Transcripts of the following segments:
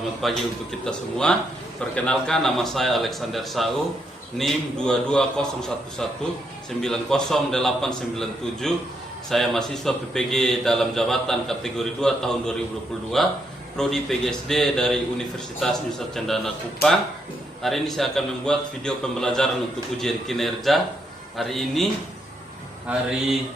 selamat pagi untuk kita semua. Perkenalkan, nama saya Alexander Sau, NIM 22111900897. Saya mahasiswa PPG dalam jabatan kategori 2 tahun 2022, Prodi PGSD dari Universitas Nusa Cendana Kupang. Hari ini saya akan membuat video pembelajaran untuk ujian kinerja. Hari ini hari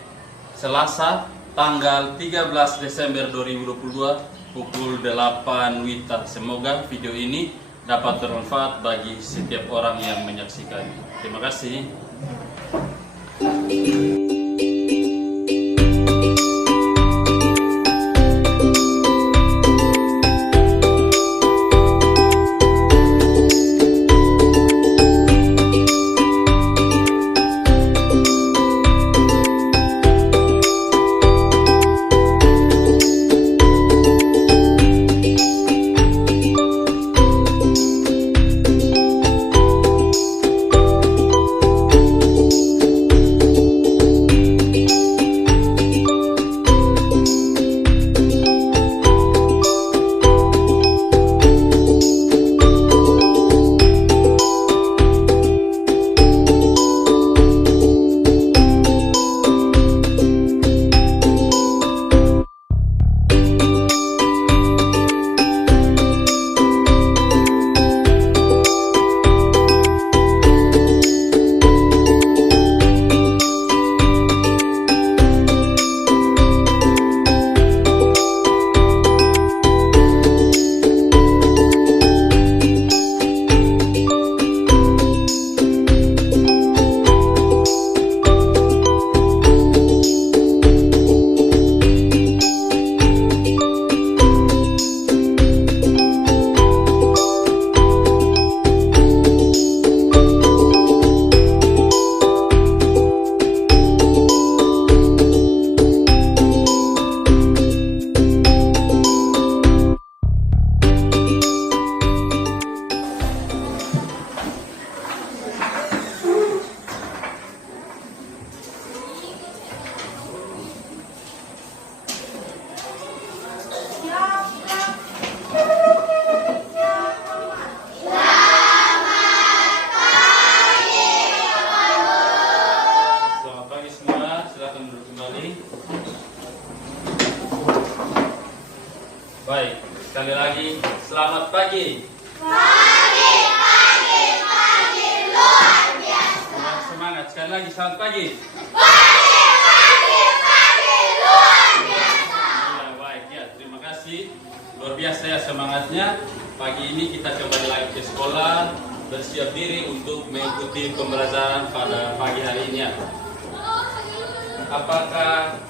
Selasa tanggal 13 Desember 2022 pukul 8 WITA. Semoga video ini dapat bermanfaat bagi setiap orang yang menyaksikan. Terima kasih. Baik, sekali lagi selamat pagi. Pagi, luar biasa. Semangat, sekali lagi selamat pagi. Pagi, luar biasa. Ya, baik ya, terima kasih. Luar biasa ya semangatnya. Pagi ini kita kembali lagi ke sekolah, bersiap diri untuk mengikuti pembelajaran pada pagi hari ini ya. Apakah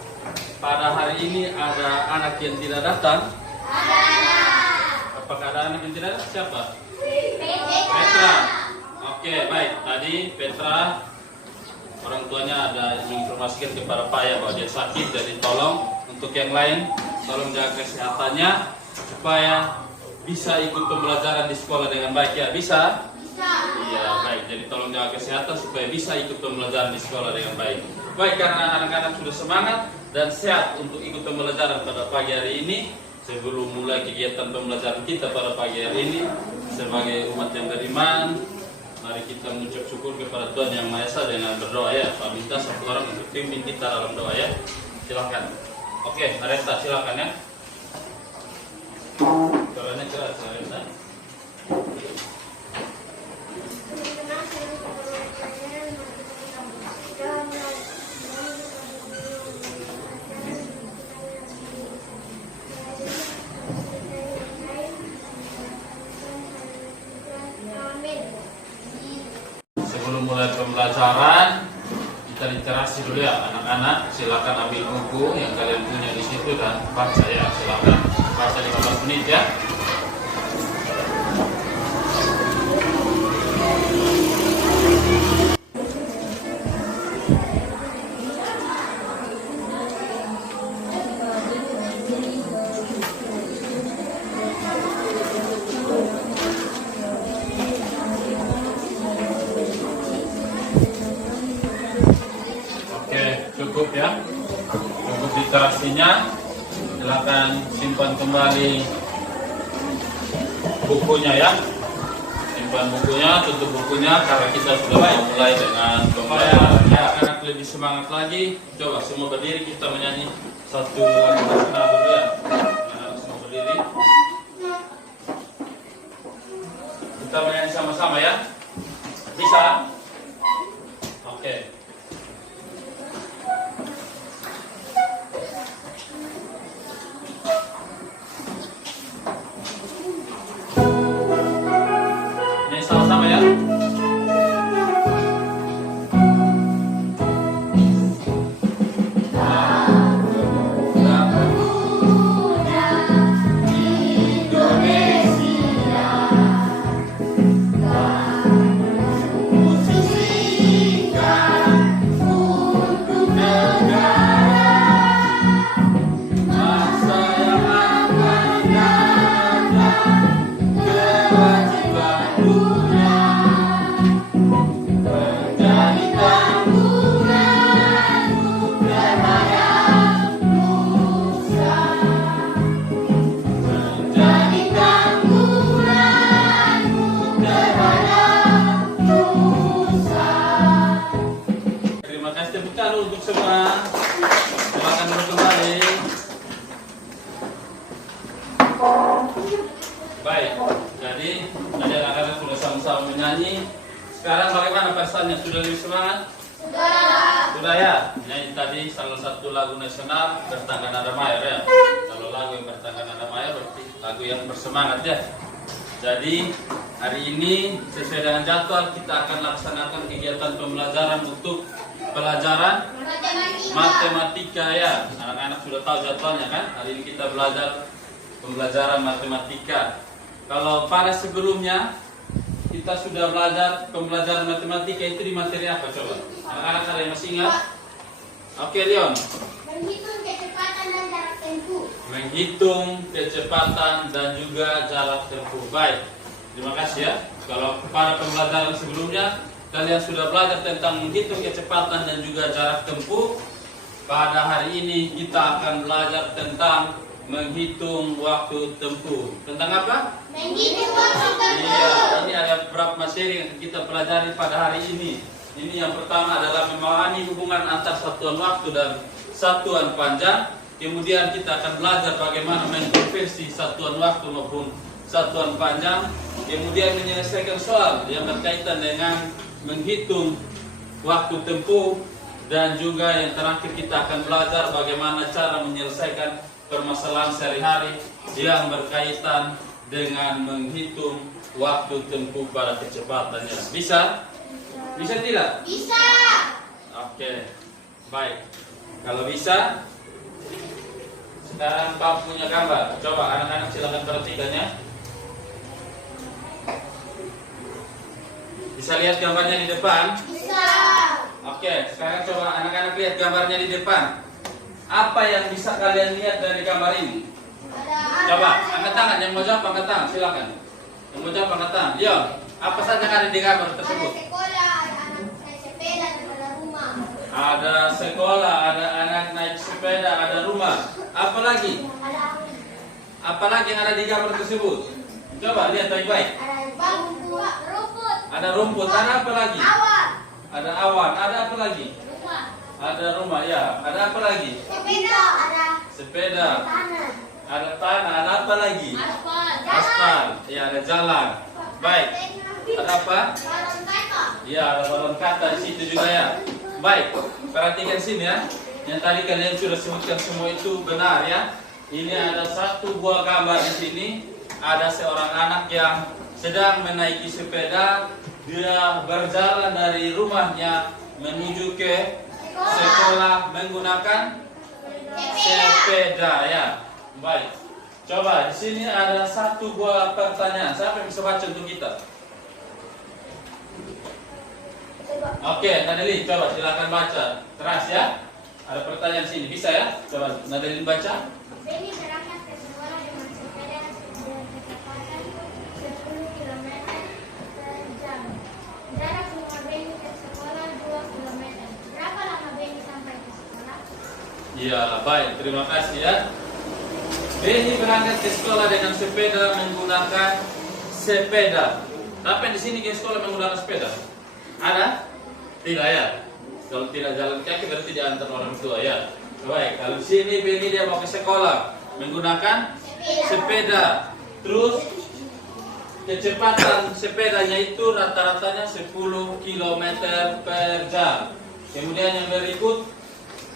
pada hari ini ada anak yang tidak datang? Apakah ada anak yang tidak datang? Siapa? Petra. Oke, baik. Tadi Petra, orang tuanya ada menginformasikan kepada Pak ya bahwa dia sakit, jadi tolong untuk yang lain tolong jaga kesehatannya supaya bisa ikut pembelajaran di sekolah dengan baik ya. Bisa? Iya, baik. Jadi tolong jaga kesehatan supaya bisa ikut pembelajaran di sekolah dengan baik. Baik, karena anak-anak sudah semangat dan sehat untuk ikut pembelajaran pada pagi hari ini. Sebelum mulai kegiatan pembelajaran kita pada pagi hari ini, sebagai umat yang beriman, mari kita mengucap syukur kepada Tuhan Yang Maha Esa dengan berdoa ya. Saya minta satu orang untuk pimpin kita dalam doa ya. Silakan. Oke, Aresta silakan ya. Suaranya keras, Aresta. Sebelum mulai pembelajaran, kita literasi dulu ya anak-anak. Silakan ambil buku yang kalian punya di situ dan baca ya. Silakan baca 15 menit ya. Cukup ya, cukup literasinya. Silakan simpan kembali bukunya ya. Simpan bukunya, tutup bukunya karena kita sudah mulai dengan pembelajaran. Ya, anak lebih semangat lagi. Coba semua berdiri, kita menyanyi satu lagu nasional dulu ya. Anak semua berdiri. Kita menyanyi sama-sama ya. Bisa? Oke. Nyanyi sama-sama ya. Terima kasih tepuk tangan untuk semua. Silakan duduk kembali. Baik, jadi tadi anak-anak sudah sama-sama menyanyi. Sekarang bagaimana pesannya? Sudah lebih semangat? Sudah ya. Nyanyi tadi salah satu lagu nasional bertangga nada mayor ya. Kalau lagu yang bertangga nada mayor berarti lagu yang bersemangat ya. Jadi hari ini sesuai dengan jadwal kita akan laksanakan kegiatan pembelajaran untuk pelajaran matematika ya. Anak-anak sudah tahu jadwalnya kan? Hari ini kita belajar pembelajaran matematika. Kalau pada sebelumnya kita sudah belajar pembelajaran matematika itu di materi apa coba? Anak-anak ada yang masih ingat? Oke, Leon. Menghitung kecepatan dan jarak tempuh. Menghitung kecepatan dan juga jarak tempuh. Baik, terima kasih ya. Kalau pada pembelajaran sebelumnya kalian sudah belajar tentang menghitung kecepatan dan juga jarak tempuh. Pada hari ini kita akan belajar tentang menghitung waktu tempuh. Tentang apa? Menghitung waktu tempuh. Iya, ini ada beberapa materi yang kita pelajari pada hari ini. Ini yang pertama adalah memahami hubungan antar satuan waktu dan satuan panjang. Kemudian kita akan belajar bagaimana mengkonversi satuan waktu maupun satuan panjang. Kemudian menyelesaikan soal yang berkaitan dengan menghitung waktu tempuh. Dan juga yang terakhir kita akan belajar bagaimana cara menyelesaikan permasalahan sehari-hari yang berkaitan dengan menghitung waktu tempuh pada kecepatannya. Bisa? Bisa tidak? Bisa. Oke, baik. Kalau bisa, sekarang Pak punya gambar. Coba anak-anak silakan perhatikannya. Bisa lihat gambarnya di depan? Bisa. Oke, sekarang coba anak-anak lihat gambarnya di depan. Apa yang bisa kalian lihat dari gambar ini? Coba, angkat tangan. Yang mau jawab angkat tangan, silakan. Yang mau jawab angkat tangan. Yo, apa saja yang ada di gambar tersebut? Ada sekolah, ada anak naik sepeda, dan ada rumah. Ada sekolah, ada anak naik sepeda, ada rumah. Apa lagi? Ada angin. Apa lagi yang ada di gambar tersebut? Coba lihat baik-baik. Ada bangku, rumput. Ada rumput, ada apa lagi? Awan. Ada awan, ada apa lagi? Rumah. Ada rumah, ya. Ada apa lagi? Sepeda. Ada Sepeda. tanah. Ada tanah, ada apa lagi? Aspal. Aspal, ya ada jalan. Baik. Ada apa? Balon kata. Ya, ada balon kata di situ juga ya. Baik, perhatikan sini ya. Yang tadi kalian sudah sebutkan semua itu benar ya. Ini ada satu buah gambar di sini. Ada seorang anak yang sedang menaiki sepeda. Dia berjalan dari rumahnya menuju ke sekolah menggunakan sepeda ya. Baik. Coba di sini ada satu buah pertanyaan. Siapa yang bisa baca untuk kita? Oke, Nadelin, coba silakan baca. Keras ya. Ada pertanyaan sini, bisa ya? Coba Nadelin baca. Beni berangkat ke sekolah dengan sepeda dengan kecepatan 10 km per jam. Jarak rumah Beni ke sekolah 2 km. Berapa lama Beni sampai ke sekolah? Ya, baik. Terima kasih ya. Beni berangkat ke sekolah dengan sepeda menggunakan sepeda. Tapi di sini ke sekolah menggunakan sepeda? Ada? Tidak ya? Kalau tidak jalan kaki berarti diantar orang tua ya. Baik, kalau di sini Beni dia mau ke sekolah menggunakan sepeda. Terus kecepatan sepedanya itu rata-ratanya 10 km per jam. Kemudian yang berikut,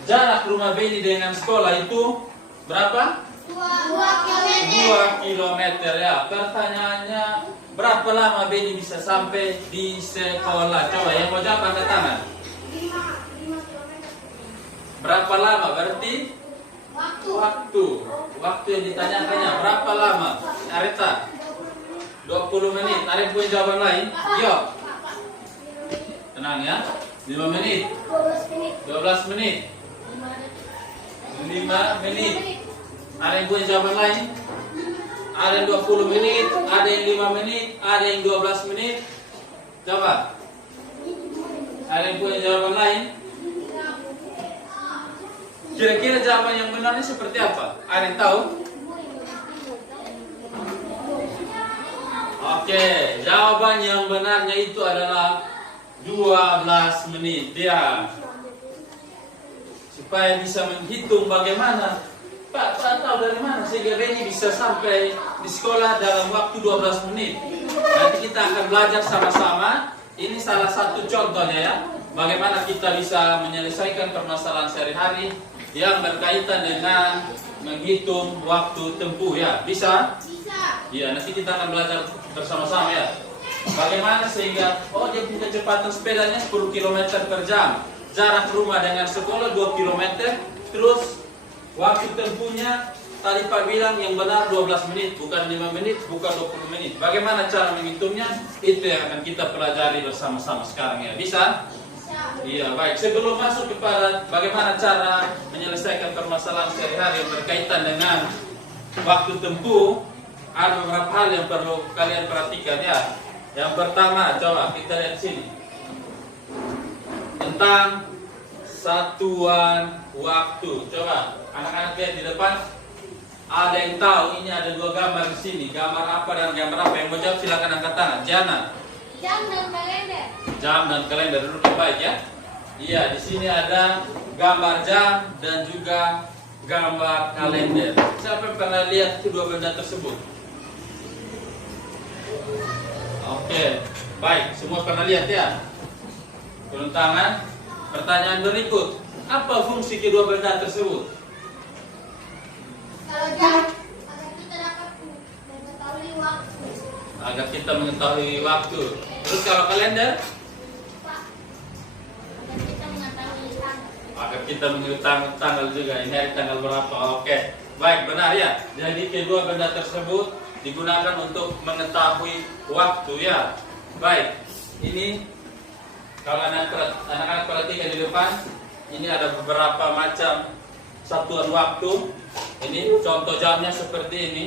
jarak rumah Beni dengan sekolah itu berapa? 2 kilometer ya. Pertanyaannya, berapa lama Beni bisa sampai di sekolah? Coba yang mau jawab angkat tangan. 5 kilometer. Berapa lama? Berarti waktu yang ditanyakannya berapa lama? Arita 20 menit. Ada yang punya jawaban lain? Yo. Tenang ya. 5 menit. 12 menit. 5 menit. Ada yang punya jawaban lain? Ada yang 20 menit, ada yang 5 menit, ada yang 12 menit. Coba. Ada yang punya jawaban lain? Kira-kira jawaban yang benarnya seperti apa? Ada yang tahu? Oke, jawaban yang benarnya itu adalah 12 menit. Ya. Supaya bisa menghitung bagaimana Pak tahu dari mana sehingga Beni bisa sampai di sekolah dalam waktu 12 menit. Nanti kita akan belajar sama-sama. Ini salah satu contohnya ya. Bagaimana kita bisa menyelesaikan permasalahan sehari-hari yang berkaitan dengan menghitung waktu tempuh ya. Bisa? Bisa. Ya, nanti kita akan belajar bersama-sama ya. Bagaimana sehingga dia punya kecepatan sepedanya 10 km per jam. Jarak rumah dengan sekolah 2 km. Terus waktu tempuhnya tadi Pak bilang yang benar 12 menit, bukan 5 menit, bukan 20 menit. Bagaimana cara menghitungnya? Itu yang akan kita pelajari bersama-sama sekarang ya. Bisa? Iya, baik. Sebelum masuk kepada bagaimana cara menyelesaikan permasalahan sehari-hari yang berkaitan dengan waktu tempuh, ada beberapa hal yang perlu kalian perhatikan ya. Yang pertama, coba kita lihat sini. Tentang satuan waktu. Coba anak-anak lihat di depan. Ada yang tahu ini ada dua gambar di sini. Gambar apa dan gambar apa? Yang mau jawab silakan angkat tangan. Jana. Jam dan kalender. Jam dan kalender dulu baik ya. Iya, di sini ada gambar jam dan juga gambar kalender. Siapa yang pernah lihat kedua benda tersebut? Oke, baik. Semua pernah lihat ya? Turun tangan. Pertanyaan berikut. Apa fungsi kedua benda tersebut? Kalau jam, agar kita dapat mengetahui waktu. Agar kita mengetahui waktu. Terus kalau kalender? Pak, agar kita mengetahui tanggal. Agar kita mengetahui tanggal juga. Ini hari tanggal berapa? Oke, baik, benar ya. Jadi kedua benda tersebut digunakan untuk mengetahui waktu ya. Baik, ini kalau anak-anak perhatikan di depan, ini ada beberapa macam satuan waktu. Ini contoh jamnya seperti ini.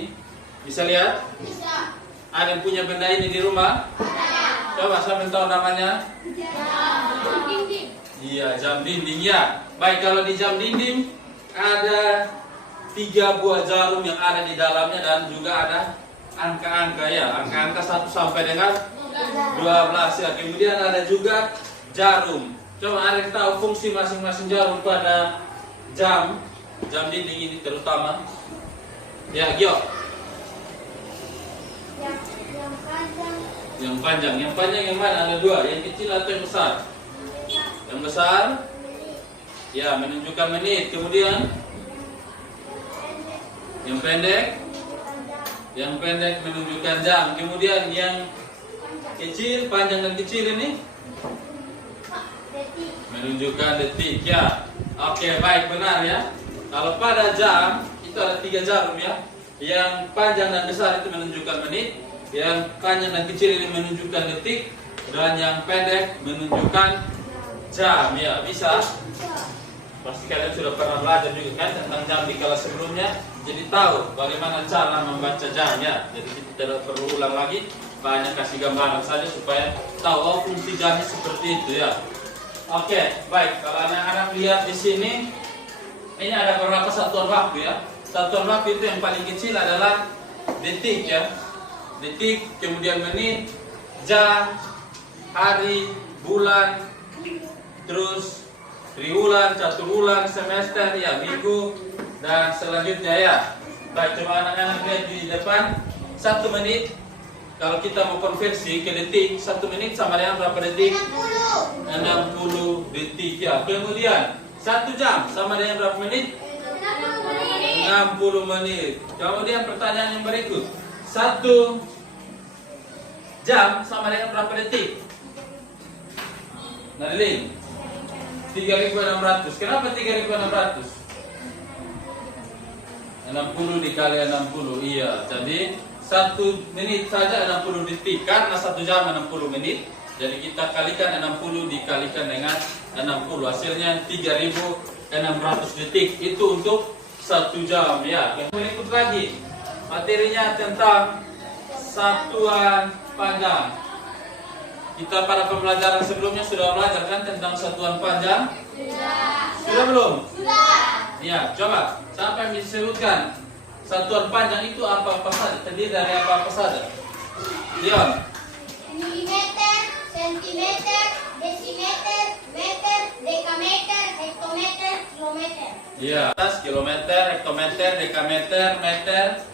Bisa lihat? Bisa. Ada yang punya benda ini di rumah? Ada. Coba siapa yang tahu namanya? Jam dinding. Iya, jam dinding ya. Baik, kalau di jam dinding ada 3 buah jarum yang ada di dalamnya dan juga ada angka-angka ya. Angka-angka 1 sampai dengan 12 ya. Kemudian ada juga jarum. Coba ada yang tahu fungsi masing-masing jarum pada jam dinding ini terutama? Ya, Gio. Yang panjang. Yang panjang yang mana? Ada 2, yang kecil atau yang besar? Yang besar? Ya, menunjukkan menit. Kemudian yang pendek? Yang pendek menunjukkan jam. Kemudian yang kecil, panjang dan kecil ini menunjukkan detik ya. Oke, baik, benar ya. Kalau pada jam itu ada 3 jarum ya. Yang panjang dan besar itu menunjukkan menit, yang panjang dan kecil ini menunjukkan detik, dan yang pendek menunjukkan jam ya. Bisa? Pasti kalian sudah pernah belajar juga kan tentang jam di kelas sebelumnya. Jadi tahu bagaimana cara membaca jam ya. Jadi kita tidak perlu ulang lagi, banyak kasih gambaran saja supaya tahu fungsi jamnya seperti itu ya. Oke, baik. Kalau anak-anak lihat di sini, ini ada beberapa satuan waktu ya. Satuan waktu itu yang paling kecil adalah detik ya. detik, kemudian menit, jam, hari, bulan, terus triwulan, caturwulan, semester, ya minggu, dan selanjutnya ya. Baik, coba anak-anak lihat di depan. 1 menit, kalau kita mau konversi ke detik, 1 menit sama dengan berapa detik? 60 detik ya. Kemudian 1 jam sama dengan berapa menit? 60 menit. Kemudian pertanyaan yang berikut, 1 jam sama dengan berapa detik? Nariling, 3.600. Kenapa 3.600? 60 dikali 60. Iya, jadi 1 menit saja 60 detik. Karena 1 jam 60 menit, jadi kita kalikan 60 dikalikan dengan 60. Hasilnya 3.600 detik. Itu untuk 1 jam ya. Yang berikut lagi, materinya tentang satuan panjang. Kita pada pembelajaran sebelumnya sudah belajar kan tentang satuan panjang? Sudah belum? Ya, coba siapa yang bisa sebutkan satuan panjang itu apa saja? Terdiri dari apa saja? Leon. Milimeter, sentimeter, desimeter, meter, dekameter, hektometer, kilometer. Iya, kilometer, hektometer, dekameter, meter,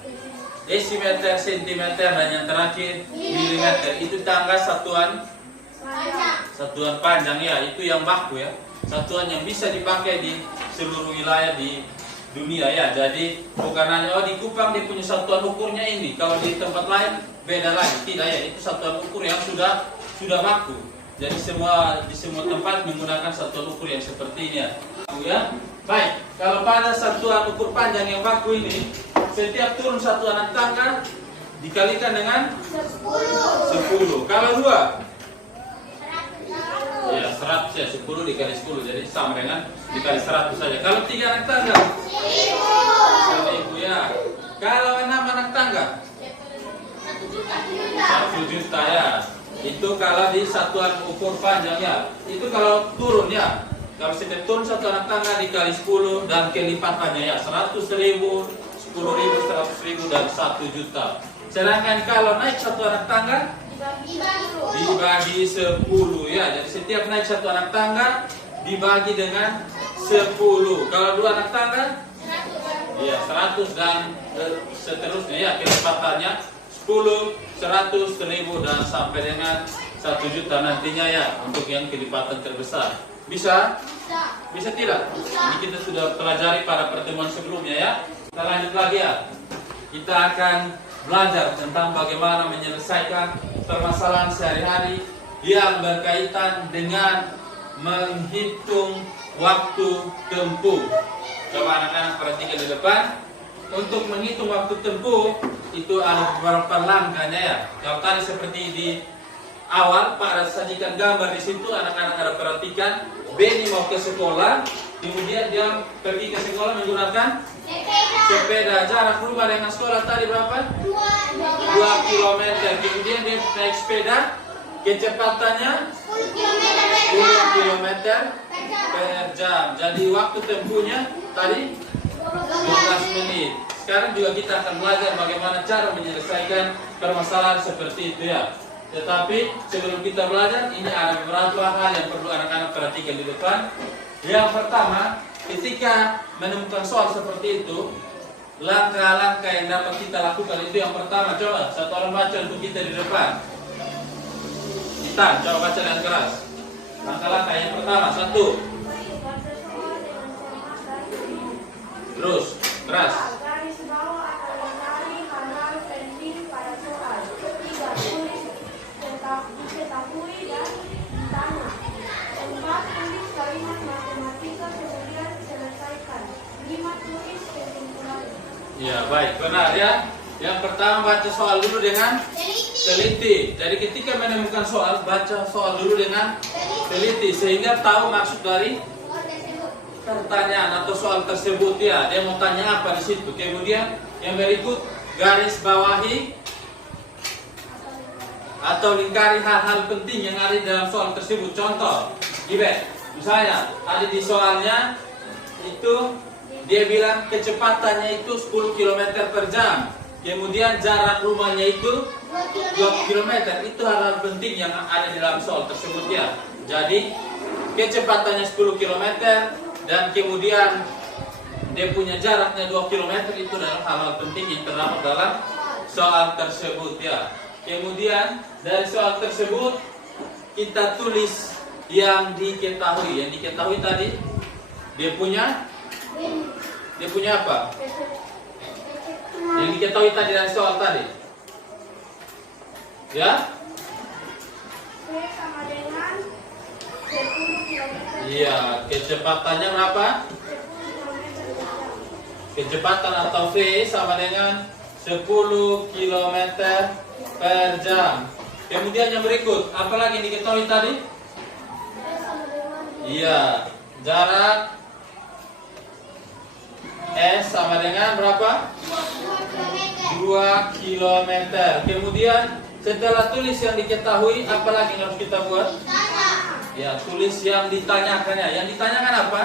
desimeter, sentimeter, dan yang terakhir milimeter. Itu tangga satuan panjang ya, itu yang baku ya. Satuan yang bisa dipakai di seluruh wilayah di dunia ya. Jadi bukan hanya di Kupang dia punya satuan ukurnya ini. Kalau di tempat lain beda lagi. Tidak ya, itu satuan ukur yang sudah baku. Jadi di semua tempat menggunakan satuan ukur yang seperti ini ya. Baik, kalau pada satuan ukur panjang yang baku ini, setiap turun satu anak tangga dikalikan dengan 10. Kalau 2, ya 100 ya, 10 dikali 10, jadi sama dengan dikali 100 saja. Kalau 3 anak tangga 1.000 ya. Kalau 6 anak tangga 1 juta ya. Itu kalau di satuan ukur panjang ya. Itu kalau turun ya. Kalau setiap turun satu anak tangga dikali 10 dan kelipatannya ya 100.000, 10.000, 100.000 dan 1 juta. Sedangkan kalau naik satu anak tangga dibagi 10 ya. Jadi setiap naik satu anak tangga dibagi dengan 10. Kalau 2 anak tangga ya 100 dan seterusnya ya, kelipatannya 10, 100, 1000 dan sampai dengan 1 juta nantinya ya untuk yang kelipatan terbesar. Bisa? Bisa tidak? Ini kita sudah pelajari pada pertemuan sebelumnya ya. Kita lanjut lagi ya. Kita akan belajar tentang bagaimana menyelesaikan permasalahan sehari-hari yang berkaitan dengan menghitung waktu tempuh. Coba anak-anak perhatikan di depan. Untuk menghitung waktu tempuh itu ada beberapa langkahnya ya. Kalau tadi seperti di awal Pak ada sajikan gambar di situ, anak-anak ada perhatikan. Benny mau ke sekolah, kemudian dia pergi ke sekolah menggunakan sepeda. Jarak rumah dengan sekolah tadi berapa? 2 km. Kemudian dia naik sepeda, kecepatannya 10 km per jam. Jadi waktu tempuhnya tadi 12 menit. Sekarang juga kita akan belajar bagaimana cara menyelesaikan permasalahan seperti itu ya. Tetapi sebelum kita belajar, ini ada beberapa hal yang perlu anak-anak perhatikan di depan. Yang pertama, ketika menemukan soal seperti itu, langkah-langkah yang dapat kita lakukan itu yang pertama. Coba satu orang baca untuk kita di depan. Kita coba baca dengan keras. Langkah-langkah yang pertama, 1. Terus, keras. Garis bawah atau lingkari hal-hal penting pada soal. 3. Tulis diketahui dan ditanya. 4. Tulis kalimat matematika kemudian selesaikan. 5. Tulis kesimpulan. Ya, baik, benar ya. Yang pertama baca soal dulu dengan teliti. Jadi ketika menemukan soal, baca soal dulu dengan teliti sehingga tahu maksud dari pertanyaan atau soal tersebut ya. Dia mau tanya apa di situ. Kemudian yang berikut, garis bawahi atau lingkari hal-hal penting yang ada di dalam soal tersebut. Contoh, Ibe, misalnya ada di soalnya itu dia bilang kecepatannya itu 10 km per jam. Kemudian jarak rumahnya itu 2 kilometer. Itu hal penting yang ada di dalam soal tersebut ya. Jadi kecepatannya 10 kilometer dan kemudian dia punya jaraknya 2 kilometer, itu adalah hal penting yang terdapat dalam soal tersebut ya. Kemudian dari soal tersebut kita tulis yang diketahui. Yang diketahui tadi dia punya apa? Yang diketahui tadi dari soal tadi. Ya? V sama dengan 10 km. Iya, kecepatannya berapa? 10 km per jam. Kecepatan atau V sama dengan 10 km per jam. Kemudian yang berikut, apa lagi yang diketahui tadi? Iya, jarak S sama dengan berapa? 2 km. Kemudian setelah tulis yang diketahui, apa lagi yang harus kita buat? Ya, tulis yang ditanyakannya. Yang ditanyakan apa?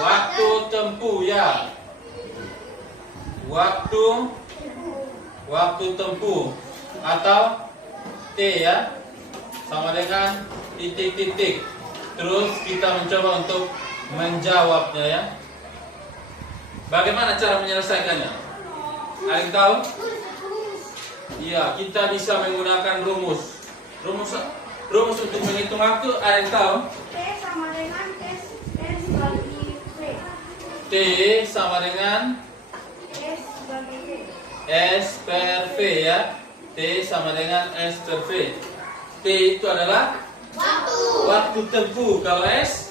Waktu tempuh ya. Waktu tempuh atau T ya, sama dengan titik-titik. Terus kita mencoba untuk menjawabnya ya. Bagaimana cara menyelesaikannya? Ada yang tahu? Iya, kita bisa menggunakan rumus. Rumus untuk menghitung waktu, ada yang tahu? T sama dengan S bagi V. T sama dengan S bagi V. S per V ya. T sama dengan S per V. T itu adalah waktu tempuh. Kalau S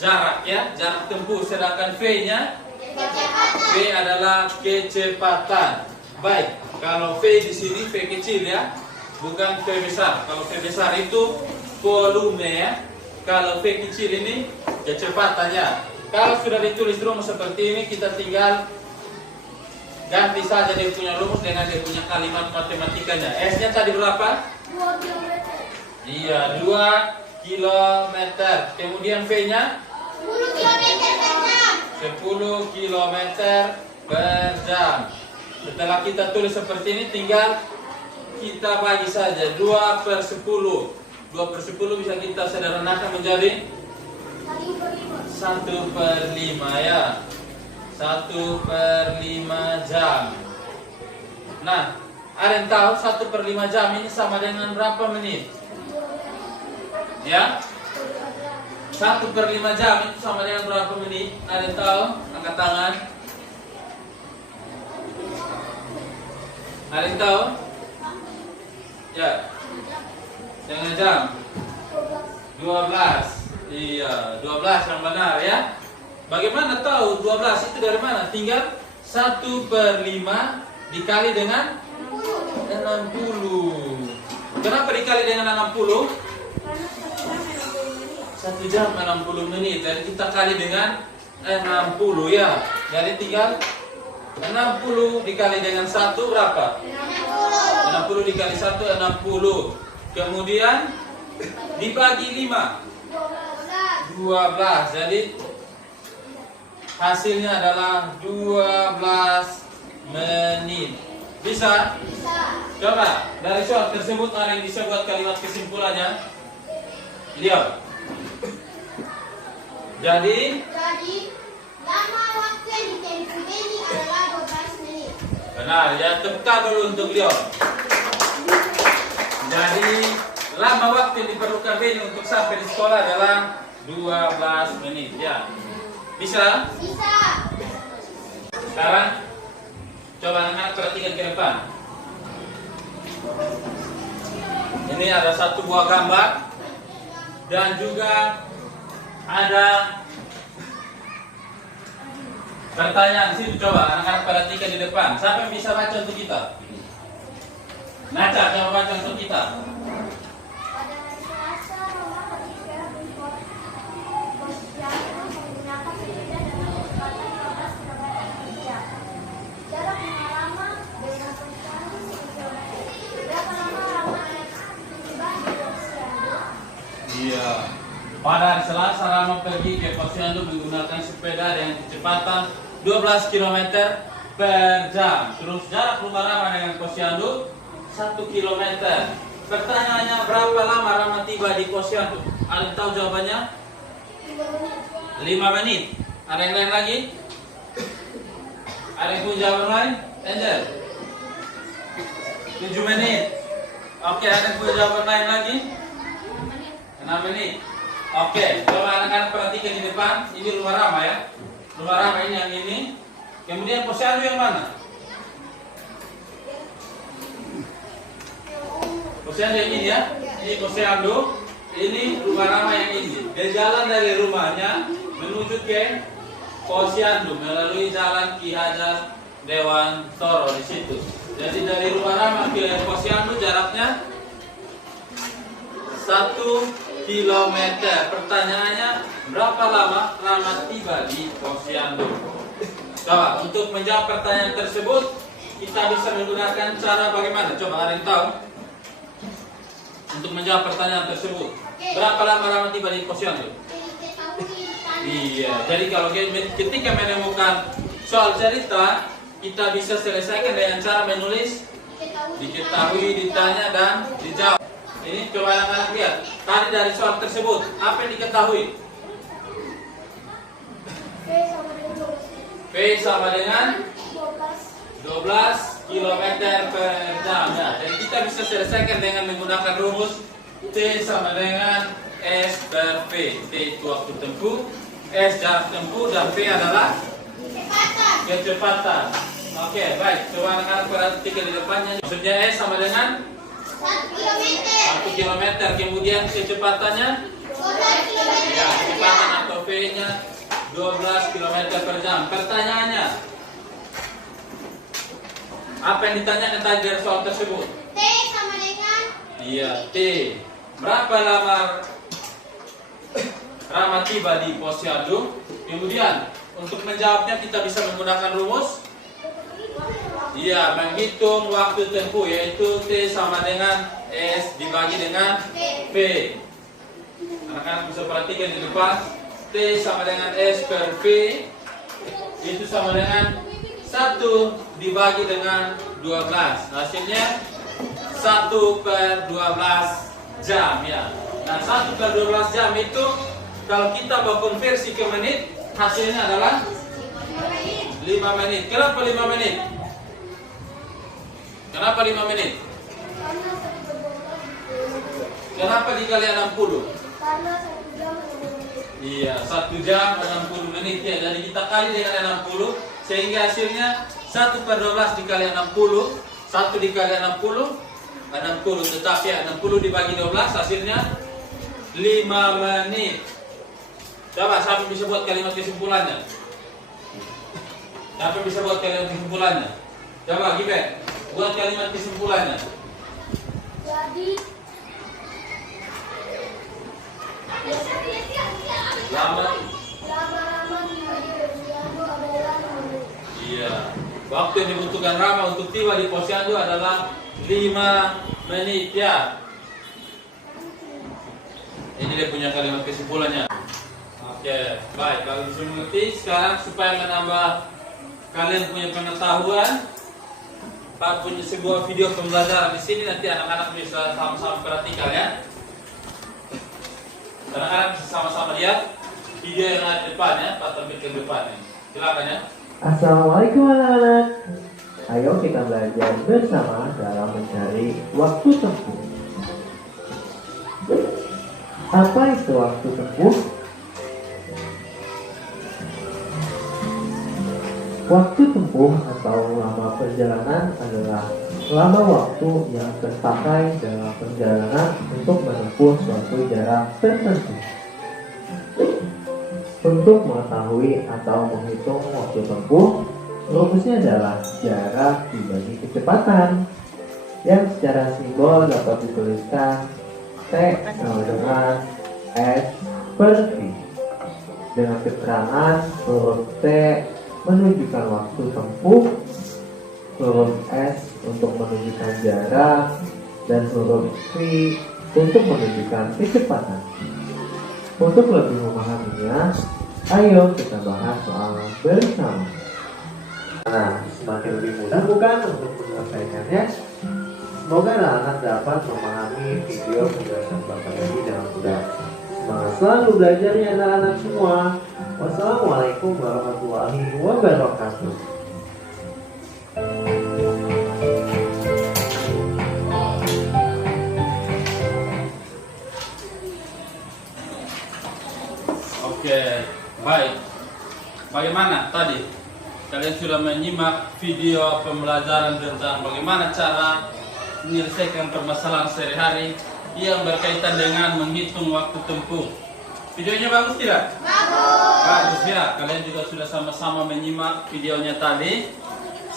jarak ya, jarak tempuh. Sedangkan V-nya, V adalah kecepatan. Baik, kalau V di sini V kecil ya, bukan V besar. Kalau V besar itu volume ya. Kalau V kecil ini kecepatannya. Kalau sudah ditulis rumus seperti ini, kita tinggal ganti saja dia punya rumus dengan dia punya kalimat matematikanya. S-nya tadi berapa? 2 km. Iya, 2 km. Kemudian V-nya 10 km per jam. 10 km per jam. Setelah kita tulis seperti ini, tinggal kita bagi saja 2 per 10. 2 per 10 bisa kita sederhanakan menjadi 1 per 5 ya. 1 per 5 jam. Nah, ada yang tahu 1 per 5 jam ini sama dengan berapa menit? Ya? 1 per 5 jam itu sama dengan berapa menit? Ada yang tahu? Angkat tangan. Ada yang tahu? Ya. Jangan jam. 12. Iya, 12 yang benar ya. Bagaimana tahu 12 itu dari mana? Tinggal 1 per 5 dikali dengan 60. Kenapa dikali dengan 60? Karena 1 jam 60 menit. Jadi kita kali dengan 60 ya. Jadi tinggal 60 dikali dengan 1 berapa? 60 dikali 1 60. Kemudian dibagi 5 12. Jadi hasilnya adalah 12 menit. Bisa? Coba dari soal tersebut ada yang bisa buat kalimat kesimpulannya? Lihat. Jadi lama waktu yang ditempuh ini adalah 12 menit. benar ya, tepuk tangan dulu untuk Leon. Jadi lama waktu yang diperlukan Benny untuk sampai di sekolah adalah 12 menit ya. Bisa? Bisa. Sekarang coba anak-anak perhatikan ke depan. Ini ada satu buah gambar dan juga ada pertanyaan. Sini coba anak-anak perhatikan di depan. Siapa yang bisa baca untuk kita? Naca, coba baca untuk kita. Pada hari Selasa, Roma pergi ke Posyandu menggunakan sepeda dengan kecepatan 15 km per jam. Jarak lama dengan Posyandu 1 km. Berapa lama Rama tiba di Posyandu? Iya. Pada hari Selasa Rama pergi ke Posyandu menggunakan sepeda dengan kecepatan 12 km per jam. Terus jarak rumah Rama dengan Posyandu 1 kilometer. Pertanyaannya, berapa lama Rama tiba di Posyandu? Ada yang tahu jawabannya? 5 menit. Ada yang lain lagi? Ada yang punya jawaban lain? Angel? 7 menit. Oke, ada yang punya jawaban lain lagi? 6 menit. Oke, coba anak-anak perhatikan di depan. Ini rumah Rama ya. Rumah Rama ini yang ini. Kemudian Posyandu yang mana? Posyandu yang ini ya. Ini Posyandu. Ini rumah Rama yang ini. Dia jalan dari rumahnya menuju ke Posyandu melalui jalan Ki Hajar Dewantoro di situ. Jadi dari rumah Rama ke Posyandu jaraknya 1 kilometer. Pertanyaannya, berapa lama Rama tiba di Posyandu? Coba untuk menjawab pertanyaan tersebut kita bisa menggunakan cara bagaimana? Coba ada yang tahu? Untuk menjawab pertanyaan tersebut, berapa lama Rama tiba di Posyandu? Iya, jadi kalau ketika menemukan soal cerita, kita bisa selesaikan dengan cara menulis diketahui, ditanya, dan dijawab. Ini coba anak-anak lihat. Tadi dari soal tersebut, apa yang diketahui? P sama dengan 12 km per jam. Ya, jadi kita bisa selesaikan dengan menggunakan rumus T sama dengan S per P. T itu waktu tempuh, S jarak tempuh, dan P adalah kecepatan. Oke, baik. Coba anak-anak perhatikan di depannya. Maksudnya S sama dengan 1 km. Kemudian kecepatannya? Ya, kecepatan atau V-nya 12 km per jam. Pertanyaannya, apa yang ditanyakan tadi dari soal tersebut? T sama dengan? Iya, T. Berapa lama Rama tiba di Posyandu? Kemudian untuk menjawabnya kita bisa menggunakan rumus. Iya, menghitung waktu tempuh, yaitu T sama dengan S dibagi dengan P. Anak-anak bisa perhatikan di depan. T sama dengan S per P itu sama dengan 1 dibagi dengan 12. Hasilnya 1 per 12 jam ya. Nah, 1 per 12 jam itu kalau kita mau konversi ke menit, hasilnya adalah 5 menit. Kenapa 5 menit? Kenapa 5 menit? Kenapa dikali 60? Karena 1 jam 60 menit. Iya, 1 jam 60 menit ya. Jadi kita kali dengan 60 sehingga hasilnya 1 per 12 dikali 60, 1 dikali 60, 60 tetap ya. 60 dibagi 12 hasilnya 5 menit. Coba siapa bisa buat kalimat kesimpulannya? Siapa bisa buat kalimat kesimpulannya? Coba Gibe, buat kalimat kesimpulannya. Jadi lama-lama di Posyandu adalah 5 menit. Iya. Waktu yang dibutuhkan Rama untuk tiba di Posyandu adalah 5 menit ya. Ini dia punya kalimat kesimpulannya. Oke, baik. Kalau bisa mengerti sekarang supaya menambah kalian punya pengetahuan, Pak punya sebuah video pembelajaran di sini, nanti anak-anak bisa sama-sama perhatikan ya. Anak-anak bisa sama-sama lihat video yang ada di depan ya, Pak tampilkan di depan ya. Silakan ya. Assalamualaikum anak-anak. Ayo kita belajar bersama dalam mencari waktu tempuh. Apa itu waktu tempuh? Waktu tempuh atau lama perjalanan adalah lama waktu yang terpakai dalam perjalanan untuk menempuh suatu jarak tertentu. Untuk mengetahui atau menghitung waktu tempuh, rumusnya adalah jarak dibagi kecepatan, yang secara simbol dapat dituliskan T sama dengan S per V. Dengan keterangan huruf T menunjukkan waktu tempuh, huruf S untuk menunjukkan jarak, dan huruf V untuk menunjukkan kecepatan. Untuk lebih memahaminya, ayo kita bahas soal bersama. Nah, semakin lebih mudah bukan untuk menyelesaikannya? Semoga anak-anak dapat memahami video penjelasan Bapak ini dengan mudah. Semangat selalu belajar ya anak-anak semua. Wassalamualaikum warahmatullahi wabarakatuh. Oke, baik. Bagaimana tadi? Kalian sudah menyimak video pembelajaran tentang bagaimana cara menyelesaikan permasalahan sehari-hari yang berkaitan dengan menghitung waktu tempuh. Videonya bagus tidak? Bagus. Bagus ya. Kalian juga sudah sama-sama menyimak videonya tadi.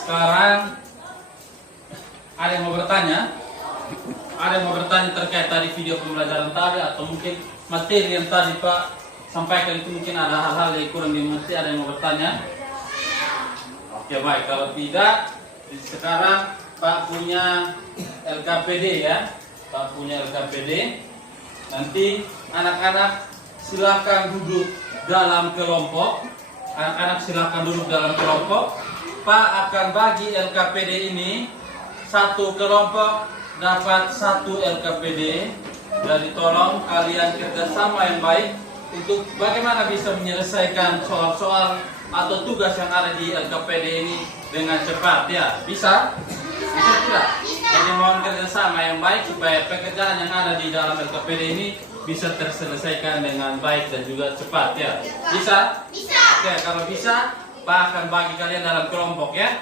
Sekarang ada yang mau bertanya? Ada yang mau bertanya terkait tadi video pembelajaran tadi atau mungkin materi yang tadi Pak sampaikan itu mungkin ada hal-hal yang kurang dimengerti, ada yang mau bertanya? Oke baik, kalau tidak sekarang Pak punya LKPD ya, Pak punya LKPD. Nanti anak-anak silakan duduk dalam kelompok. Anak-anak silakan duduk dalam kelompok. Pak akan bagi LKPD ini, satu kelompok dapat satu LKPD. Jadi tolong kalian kerjasama yang baik untuk bagaimana bisa menyelesaikan soal-soal atau tugas yang ada di LKPD ini dengan cepat ya. Bisa? Bisa tidak? Jadi mohon kerjasama yang baik supaya pekerjaan yang ada di dalam LKPD ini bisa terselesaikan dengan baik dan juga cepat ya. Bisa? Bisa. Oke, kalau bisa Pak akan bagi kalian dalam kelompok ya.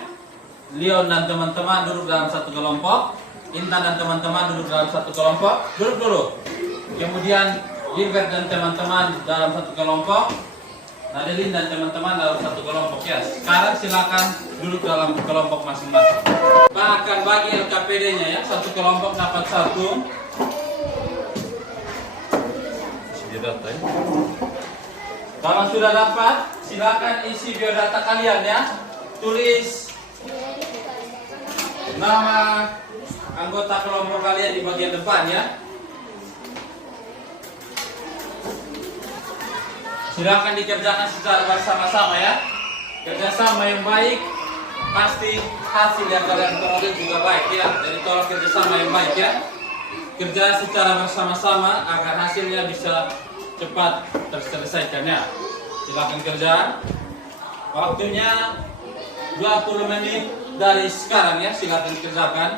Leon dan teman-teman duduk dalam satu kelompok, Intan dan teman-teman duduk dalam satu kelompok. Duduk dulu. Kemudian Gilbert dan teman-teman dalam satu kelompok, Nadelin dan teman-teman dalam satu kelompok ya. Sekarang silakan duduk dalam kelompok masing-masing. Pak akan bagi LKPD-nya ya, satu kelompok dapat satu. Data ya. Kalau sudah dapat, silakan isi biodata kalian ya. Tulis nama anggota kelompok kalian di bagian depan ya. Silakan dikerjakan secara bersama-sama ya. Kerjasama yang baik pasti hasil yang kalian peroleh juga baik ya. Jadi tolong kerjasama yang baik ya. Kerja secara bersama-sama agar hasilnya bisa cepat terselesaikan ya. Silakan kerja. Waktunya 20 menit dari sekarang ya. Silakan kerjakan.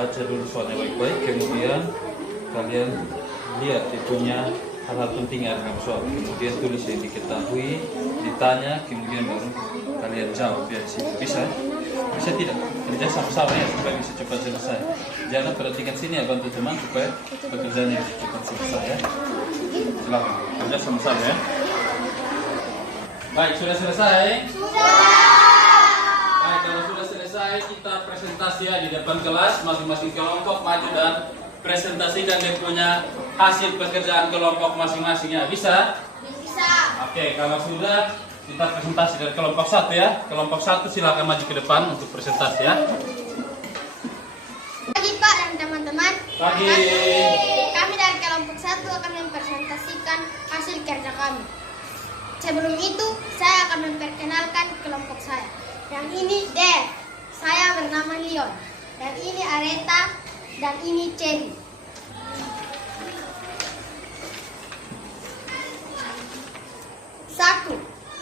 Baca dulu soalnya baik-baik, kemudian kalian lihat itunya hal-hal penting yang dalam soal, kemudian tulis yang diketahui, ditanya, kemudian baru kalian jawab ya. Bisa? Bisa tidak? Kerja sama-sama ya supaya bisa cepat selesai. Jangan perhatikan sini ya, bantu teman supaya pekerjaannya bisa cepat selesai ya. Silakan kerja sama-sama ya. Baik, sudah selesai? Baik, kalau sudah selesai kita presentasi ya di depan kelas, masing-masing kelompok maju dan presentasikan dia punya hasil pekerjaan kelompok masing-masingnya. Bisa? Bisa. Oke, kalau sudah kita presentasi dari kelompok satu ya. Kelompok satu silakan maju ke depan untuk presentasi ya. Pagi Pak dan teman-teman. Pagi. Kami dari kelompok satu akan mempresentasikan hasil kerja kami. Sebelum itu, saya akan memperkenalkan kelompok saya. Yang ini Dev, saya bernama Leon. Dan ini Areta, dan ini Cherry. Satu,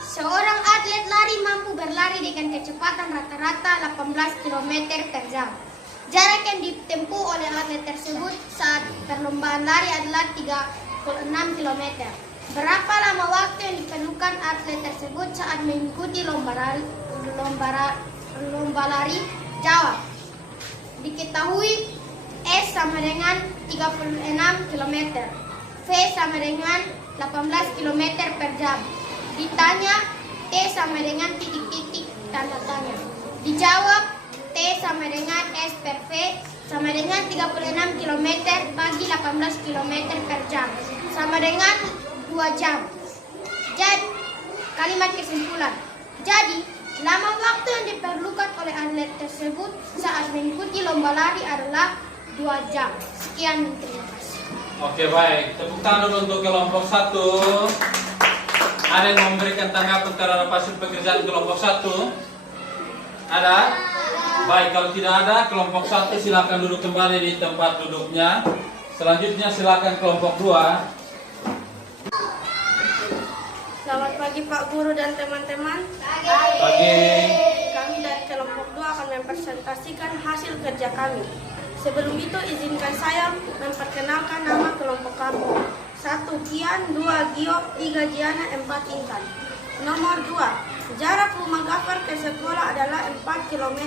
seorang atlet lari mampu berlari dengan kecepatan rata-rata 18 km per jam. Jarak yang ditempuh oleh atlet tersebut saat perlombaan lari adalah 36 km. Berapa lama waktu yang diperlukan atlet tersebut saat mengikuti lomba lari? Jawab. Diketahui S sama dengan 36 km, V sama dengan 18 km per jam. Ditanya T sama dengan titik-titik tanda tanya. Dijawab T sama dengan S per V sama dengan 36 km bagi 18 km per jam sama dengan 2 jam. Jadi, kalimat kesimpulan. Jadi, lama waktu yang diperlukan oleh atlet tersebut saat mengikuti lomba lari adalah 2 jam. Sekian dan terima kasih. Oke, baik. Tepuk tangan dulu untuk kelompok 1. Ada yang memberikan tanggapan terhadap hasil pekerjaan kelompok 1? Ada? Baik, kalau tidak ada, kelompok 1 silakan duduk kembali di tempat duduknya. Selanjutnya silakan kelompok 2. Selamat pagi Pak Guru dan teman-teman. Pagi. Kami dari kelompok 2 akan mempresentasikan hasil kerja kami. Sebelum itu izinkan saya memperkenalkan nama kelompok kami. 1 Kian, 2 Gio, 3 Giana, 4 Intan. Nomor 2, jarak rumah Gafar ke sekolah adalah 4 km.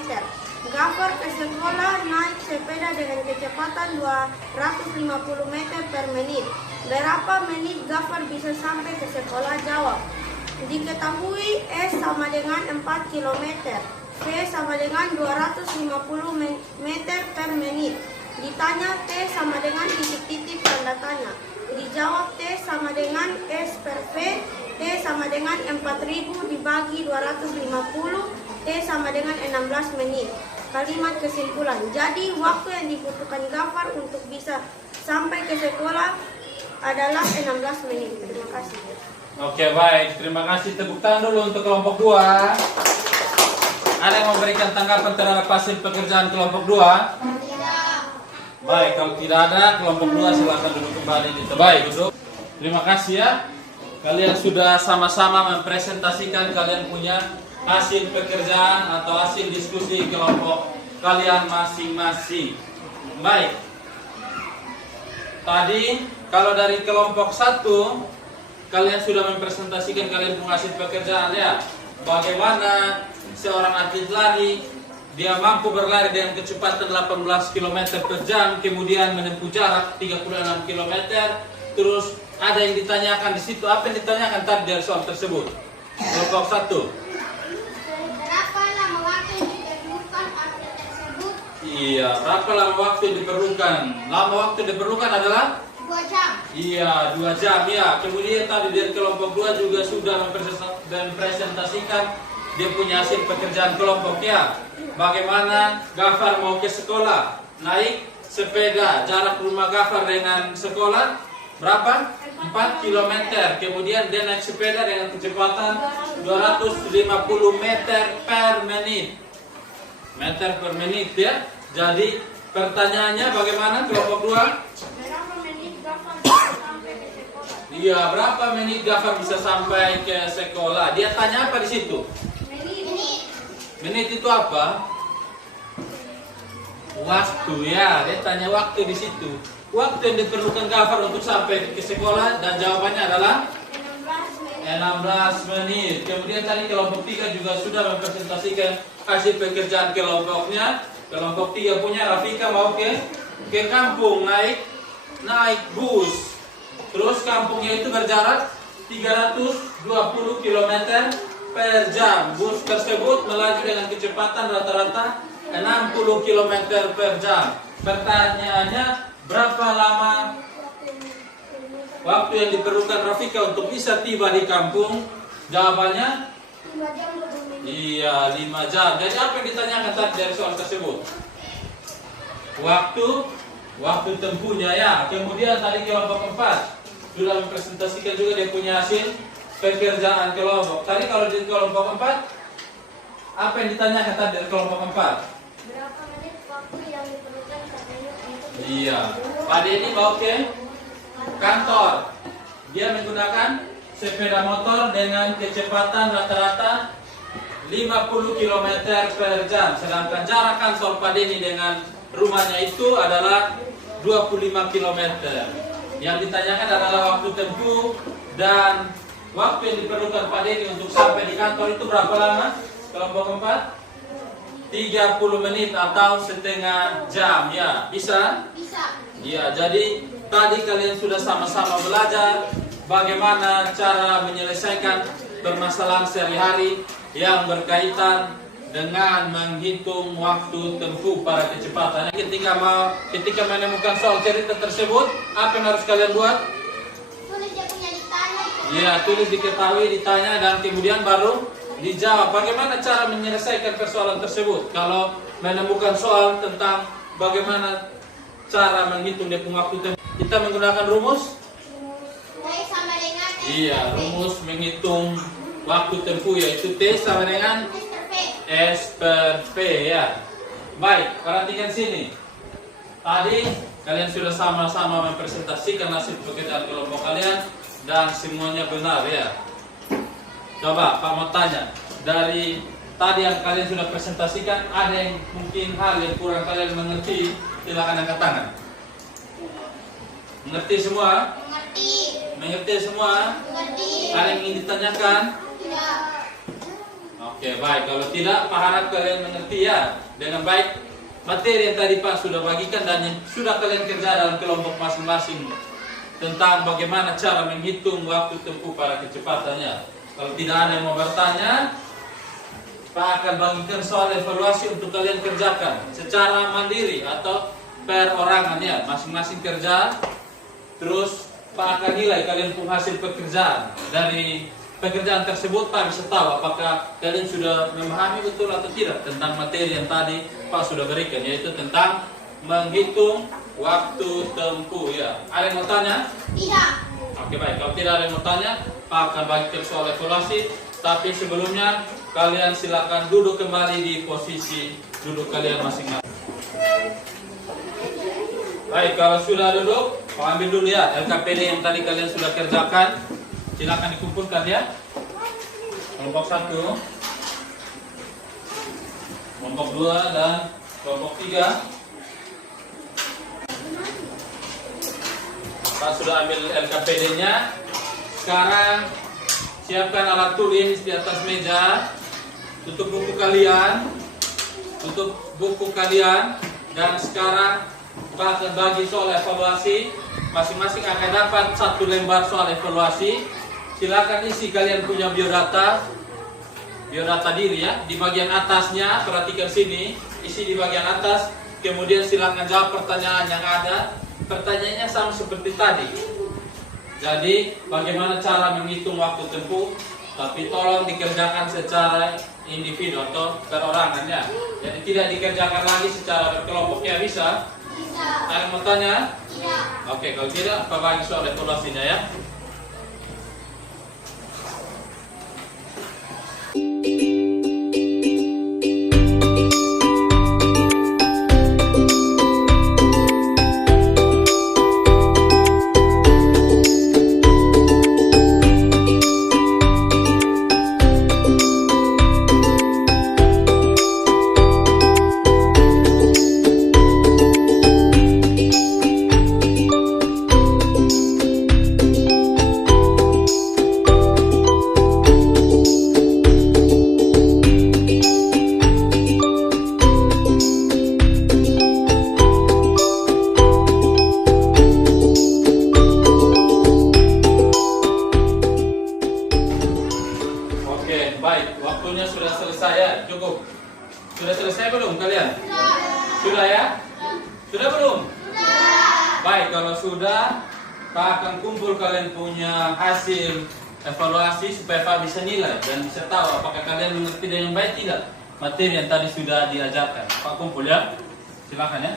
Gafar ke sekolah naik sepeda dengan kecepatan 250 meter per menit. Berapa menit Gafar bisa sampai ke sekolah? Jawab. Diketahui S sama dengan 4 km, V sama dengan 250 meter per menit. Ditanya T sama dengan titik-titik tanda tanya. Dijawab T sama dengan S per V, T sama dengan 4000 dibagi 250, T sama dengan 16 menit. Kalimat kesimpulan. Jadi waktu yang dibutuhkan Gafar untuk bisa sampai ke sekolah adalah 16 menit. Terima kasih. Oke, baik. Terima kasih. Tepuk tangan dulu untuk kelompok 2. Ada yang memberikan tanggapan terhadap hasil pekerjaan kelompok 2? Baik, kalau tidak ada, kelompok 2 silakan duduk kembali di tempat. Duduk. Terima kasih ya. Kalian sudah sama-sama mempresentasikan kalian punya hasil pekerjaan atau hasil diskusi kelompok kalian masing-masing. Baik. Tadi kalau dari kelompok 1 kalian sudah mempresentasikan kalian punya hasil pekerjaan ya. Bagaimana seorang atlet lari dia mampu berlari dengan kecepatan 18 km per jam, kemudian menempuh jarak 36 km. Terus ada yang ditanyakan di situ. Apa yang ditanyakan tadi dari soal tersebut? Kelompok 1. Berapa lama waktu yang diperlukan atlet tersebut? Iya, berapa lama waktu yang diperlukan? Lama waktu yang diperlukan adalah 2 jam. iya, 2 jam ya. Kemudian tadi dari kelompok 2 juga sudah mempresentasikan dia punya hasil pekerjaan kelompoknya. Bagaimana Gafar mau ke sekolah? Naik sepeda, jarak rumah Gafar dengan sekolah berapa? 4 km. Kemudian dia naik sepeda dengan kecepatan 250 meter per menit. Meter per menit ya. Jadi pertanyaannya bagaimana kelompok 2? Berapa menit Gafar bisa sampai ke sekolah? Iya, berapa menit Gafar bisa sampai ke sekolah? Dia tanya apa di situ? Menit itu apa? Waktu ya, dia tanya waktu di situ. Waktu yang diperlukan Gafar untuk sampai ke sekolah dan jawabannya adalah 16 menit. Kemudian tadi kelompok 3 juga sudah mempresentasikan hasil pekerjaan kelompoknya. Kelompok 3 punya Rafika mau ke kampung naik bus. Terus kampungnya itu berjarak 320 km per jam. Bus tersebut melaju dengan kecepatan rata-rata 60 km per jam. Pertanyaannya, berapa lama waktu yang diperlukan Rafika untuk bisa tiba di kampung? Jawabannya 5 jam 20 menit. iya, 5 jam. Jadi apa yang ditanyakan tadi dari soal tersebut? Waktu tempuhnya ya. Kemudian tadi kelompok 4 sudah mempresentasikan juga dia punya hasil pekerjaan kelompok. Tadi kalau di kelompok 4, apa yang ditanyakan tadi dari kelompok 4? Berapa menit waktu yang diperlukan Kak Denny untuk Iya, Pak Denny bawa ke kantor. Dia menggunakan sepeda motor dengan kecepatan rata-rata 50 km per jam. Sedangkan jarak kantor Pak Denny dengan rumahnya itu adalah 25 km. Yang ditanyakan adalah waktu tempuh dan waktu yang diperlukan Pak Denny untuk sampai di kantor itu berapa lama? Kelompok 4? 30 menit atau setengah jam, ya. Bisa? Bisa. Ya, jadi tadi kalian sudah sama-sama belajar bagaimana cara menyelesaikan permasalahan sehari-hari yang berkaitan dengan menghitung waktu tempuh pada kecepatannya. Ketika menemukan soal cerita tersebut, apa yang harus kalian buat? Tulis dia punya ditanya. Ya, tulis diketahui, ditanya, dan kemudian baru dijawab. Bagaimana cara menyelesaikan persoalan tersebut? Kalau menemukan soal tentang bagaimana cara menghitung dia punya waktu tempuh, kita menggunakan rumus? T sama dengan S Iya, per V. rumus menghitung waktu tempuh yaitu T sama dengan S per V. S per V, ya. Baik, perhatikan sini. Tadi kalian sudah sama-sama mempresentasikan hasil pekerjaan kelompok kalian dan semuanya benar, ya. Coba Pak mau tanya, dari tadi yang kalian sudah presentasikan, ada yang mungkin hal yang kurang kalian mengerti, silakan angkat tangan. Mengerti semua? Mengerti. Mengerti semua? Mengerti. Ada yang ingin ditanyakan? Tidak. Oke, baik. Kalau tidak, Pak harap kalian mengerti, ya, dengan baik materi yang tadi Pak sudah bagikan dan yang sudah kalian kerja dalam kelompok masing-masing tentang bagaimana cara menghitung waktu tempuh pada kecepatannya. Kalau tidak ada yang mau bertanya, Pak akan bagikan soal evaluasi untuk kalian kerjakan secara mandiri atau perorangan, ya, masing-masing kerja. Terus Pak akan nilai kalian pun hasil pekerjaan. Dari pekerjaan tersebut Pak bisa tahu apakah kalian sudah memahami betul atau tidak tentang materi yang tadi Pak sudah berikan, yaitu tentang menghitung waktu tempuh, ya. Ada yang mau tanya? Tidak. Oke, baik. Kalau tidak ada yang mau tanya, Pak akan bagikan soal evaluasi. Tapi sebelumnya kalian silakan duduk kembali di posisi duduk kalian masing-masing. Baik, kalau sudah duduk, ambil dulu, ya, LKPD yang tadi kalian sudah kerjakan. Silakan dikumpulkan, ya. Kelompok 1, kelompok 2, dan kelompok 3. Pak sudah ambil LKPD-nya. Sekarang siapkan alat tulis di atas meja. Tutup buku kalian. Dan sekarang Pak akan bagi soal evaluasi. Masing-masing akan dapat 1 lembar soal evaluasi. Silakan isi kalian punya biodata diri, ya. Di bagian atasnya, perhatikan sini, isi di bagian atas. Kemudian silakan jawab pertanyaan yang ada. Pertanyaannya sama seperti tadi. Jadi bagaimana cara menghitung waktu tempuh, tapi tolong dikerjakan secara individu atau perorangan, ya. Jadi tidak dikerjakan lagi secara berkelompok, ya. Bisa? Bisa. Ada yang mau tanya? Tidak. Oke, kalau tidak, apa bagi soal evaluasinya, ya. Baik, waktunya sudah selesai, ya. Cukup. Sudah selesai belum kalian? Sudah, ya? Sudah belum? Baik, kalau sudah, Pak akan kumpul kalian punya hasil evaluasi supaya Pak bisa nilai dan bisa tahu apakah kalian mengerti dengan baik tidak materi yang tadi sudah diajarkan. Pak kumpul, ya. Silakan, ya.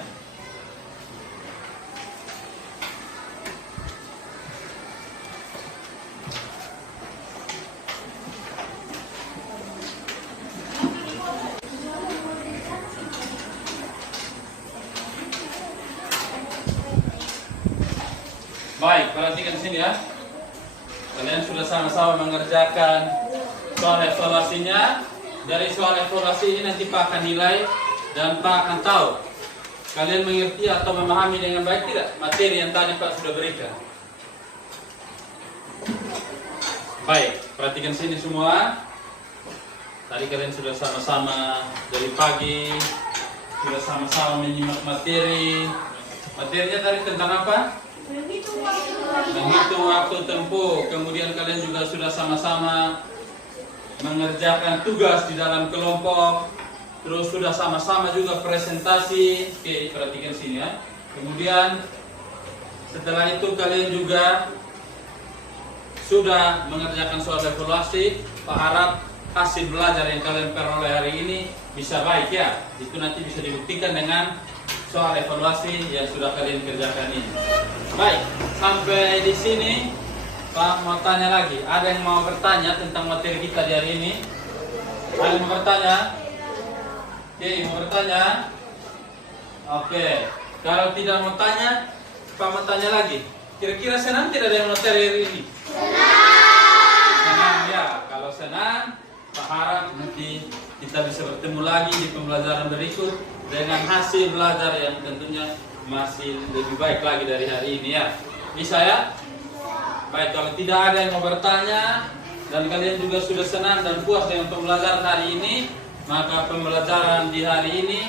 Baik, perhatikan sini ya. Kalian sudah sama-sama mengerjakan soal evaluasinya. Dari soal evaluasi ini nanti Pak akan nilai dan Pak akan tahu kalian mengerti atau memahami dengan baik tidak materi yang tadi Pak sudah berikan. Baik, perhatikan sini semua. Tadi kalian sudah sama-sama dari pagi sudah sama-sama menyimak materi. Materinya tadi tentang apa? Menghitung waktu tempuh. Kemudian kalian juga sudah sama-sama mengerjakan tugas di dalam kelompok. Terus sudah sama-sama juga presentasi. Oke, perhatikan sini ya. Kemudian setelah itu kalian juga sudah mengerjakan soal evaluasi. Pak harap hasil belajar yang kalian peroleh hari ini bisa baik ya. Itu nanti bisa dibuktikan dengan soal evaluasi yang sudah kalian kerjakan ini. Baik, sampai di sini Pak mau tanya lagi. Ada yang mau bertanya tentang materi kita di hari ini? Ada yang mau bertanya? Oke, mau bertanya? Oke, kalau tidak mau tanya, Pak mau tanya lagi. Kira-kira senang tidak ada yang materi hari ini? Senang ya. Kalau senang, Pak harap nanti kita bisa bertemu lagi di pembelajaran berikut dengan hasil belajar yang tentunya masih lebih baik lagi dari hari ini ya. Bisa ya? Baik, kalau tidak ada yang mau bertanya dan kalian juga sudah senang dan puas dengan pembelajaran hari ini, maka pembelajaran di hari ini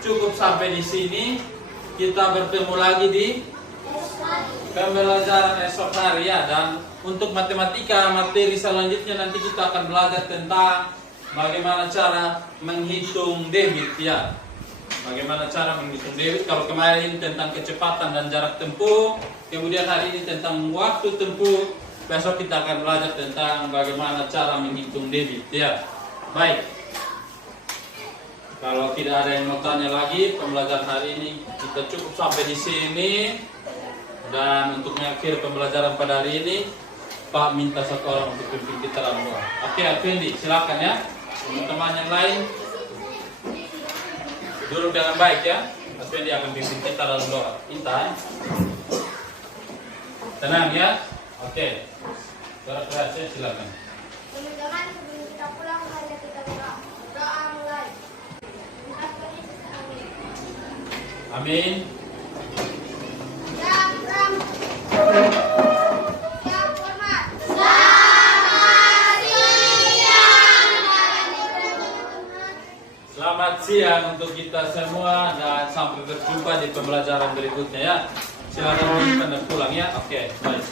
cukup sampai di sini. Kita bertemu lagi di pembelajaran esok hari ya. Dan untuk matematika materi selanjutnya nanti kita akan belajar tentang bagaimana cara menghitung debit ya. Bagaimana cara menghitung debit. Kalau kemarin tentang kecepatan dan jarak tempuh, kemudian hari ini tentang waktu tempuh, besok kita akan belajar tentang bagaimana cara menghitung debit ya. Baik, kalau tidak ada yang mau tanya lagi, pembelajaran hari ini kita cukup sampai di sini. Dan untuk mengakhiri pembelajaran pada hari ini, Pak minta satu orang untuk pimpin kita dalam doa. Oke, Alfendi, silakan ya. Teman-teman yang lain duduk dengan baik ya. Alfendi akan pimpin kita dalam doa. Intan, tenang ya. Oke, saudara saya silakan. Teman-teman, sebelum kita pulang, mari kita berdoa. Doa mulai. Amin. Yang Ram. Yang hormat. Selamat siang untuk kita semua dan sampai berjumpa di pembelajaran berikutnya ya. Silakan dan pulang ya. Oke, baik.